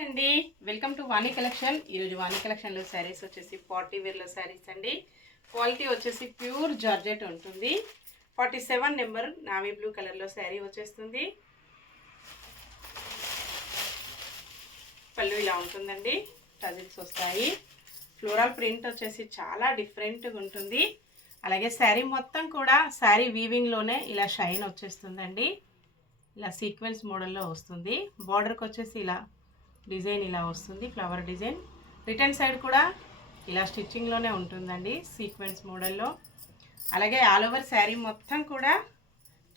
అండి welcome to Vani collection. ఈరోజు వాణి కలెక్షన్లో శారీస్ వచ్చేసి పార్టీ వేర్లో శారీస్ అండి. క్వాలిటీ వచ్చేసి ప్యూర్ జార్జెట్ ఉంటుంది. 47 నెంబర్ నావీ బ్లూ కలర్లో శారీ వచ్చేస్తుంది. పళ్ళు ఇలా ఉంటుందండి, టజిల్స్ వస్తాయి. ఫ్లోరల్ ప్రింట్ వచ్చేసి చాలా డిఫరెంట్గా ఉంటుంది. అలాగే శారీ మొత్తం కూడా శారీ వీవింగ్లోనే ఇలా షైన్ వచ్చేస్తుందండి. ఇలా సీక్వెన్స్ మోడల్లో వస్తుంది. బార్డర్కి వచ్చేసి ఇలా డిజైన్ ఇలా వస్తుంది, ఫ్లవర్ డిజైన్. రిటర్న్ సైడ్ కూడా ఇలా స్టిచ్చింగ్లోనే ఉంటుందండి, సీక్వెన్స్ మోడల్లో. అలాగే ఆల్ ఓవర్ శారీ మొత్తం కూడా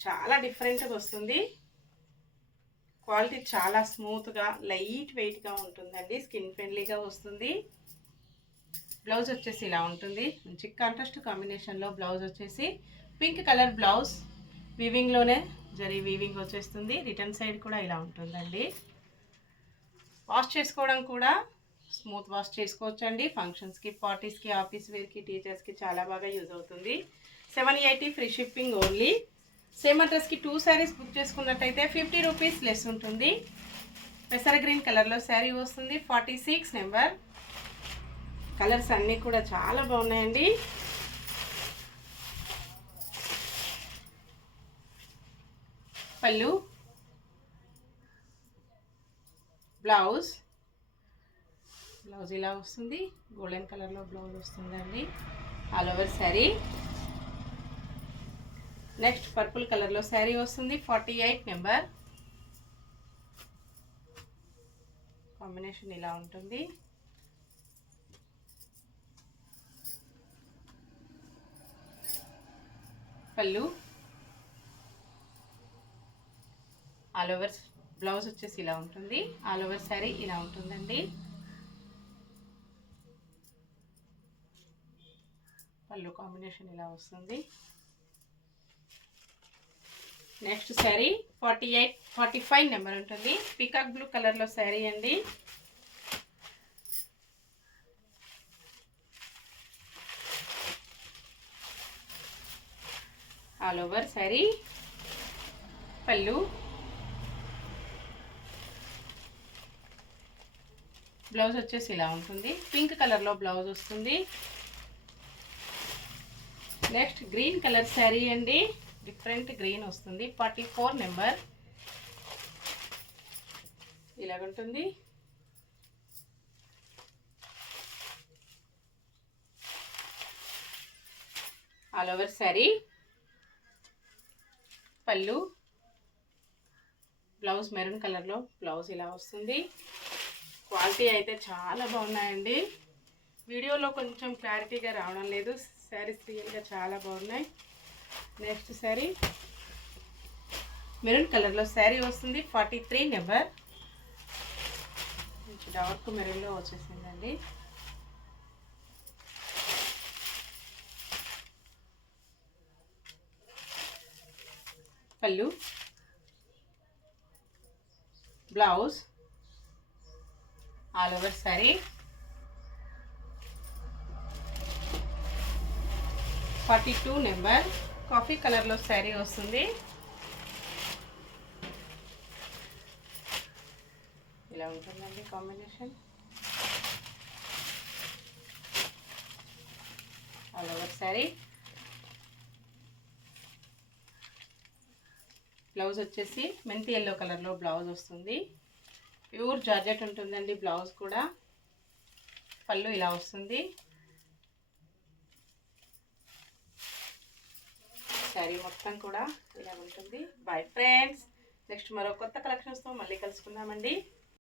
చాలా డిఫరెంట్గా వస్తుంది. క్వాలిటీ చాలా స్మూత్గా లైట్ వెయిట్గా ఉంటుందండి, స్కిన్ ఫ్రెండ్లీగా వస్తుంది. బ్లౌజ్ వచ్చేసి ఇలా ఉంటుంది, మంచి కాంట్రాస్ట్ కాంబినేషన్లో బ్లౌజ్ వచ్చేసి పింక్ కలర్ బ్లౌజ్. వీవింగ్లోనే జరీ వీవింగ్ వచ్చేస్తుంది. రిటర్న్ సైడ్ కూడా ఇలా ఉంటుందండి. వాష్ చేసుకోవడం కూడా స్మూత్ వాష్ చేసుకోవచ్చండి. ఫంక్షన్స్కి, పార్టీస్కి, ఆఫీస్ వేర్కి, టీచర్స్కి చాలా బాగా యూజ్ అవుతుంది. 780 ఫ్రీ షిప్పింగ్ ఓన్లీ. సేమ్ అడ్రస్కి 2 శారీస్ బుక్ చేసుకున్నట్టయితే 50 రూపీస్ లెస్ ఉంటుంది. పెసర గ్రీన్ కలర్లో శారీ వస్తుంది, 46 నెంబర్. కలర్స్ అన్నీ కూడా చాలా బాగున్నాయండి. పళ్ళు, బ్లౌజ్ ఇలా వస్తుంది. గోల్డెన్ కలర్లో బ్లౌజ్ వస్తుందండి, all over sari. Next purple కలర్లో శారీ వస్తుంది, 48 నెంబర్. కాంబినేషన్ ఇలా ఉంటుంది. పళ్ళు, ఆల్ ఓవర్ బ్లౌజ్ వచ్చేసి ఇలా ఉంటుంది. ఆల్ ఓవర్ శారీ ఇలా ఉంటుందండి. పళ్ళు కాంబినేషన్ ఇలా వస్తుంది. నెక్స్ట్ శారీ 45 నెంబర్ ఉంటుంది. పీకాక్ బ్లూ కలర్లో శారీ అండి. All over sari. పళ్ళు, బ్లౌజ్ వచ్చేసి ఇలా ఉంటుంది. పింక్ కలర్లో బ్లౌజ్ వస్తుంది. నెక్స్ట్ గ్రీన్ కలర్ శారీ అండి, డిఫరెంట్ గ్రీన్ వస్తుంది, 44 నెంబర్. ఇలాగుంటుంది. All over sari. పళ్ళు, బ్లౌజ్ మెరూన్ కలర్లో బ్లౌజ్ ఇలా వస్తుంది. క్వాలిటీ అయితే చాలా బాగున్నాయండి. వీడియోలో కొంచెం క్లారిటీగా రావడం లేదు. శారీస్ రియల్గా చాలా బాగున్నాయి. నెక్స్ట్ శారీ మెరూన్ కలర్లో శారీ వస్తుంది, 43 నెంబర్. కొంచెం డార్క్ మెరూన్లో వచ్చేసిందండి. పళ్ళు, blouse, all over sari. 42 number. Coffee కలర్లో శారీ వస్తుంది. ఇలా ఉంటుందండి combination. All over sari. Blouse వచ్చేసి మెంతి ఎల్లో కలర్లో బ్లౌజ్ వస్తుంది. ప్యూర్ జార్జెట్ ఉంటుందండి బ్లౌజ్ కూడా. పళ్ళు ఇలా వస్తుంది. శారీ మొత్తం కూడా ఇలా ఉంటుంది. Bye friends. నెక్స్ట్ మరో కొత్త కలెక్షన్స్తో మళ్ళీ కలుసుకుందామండి.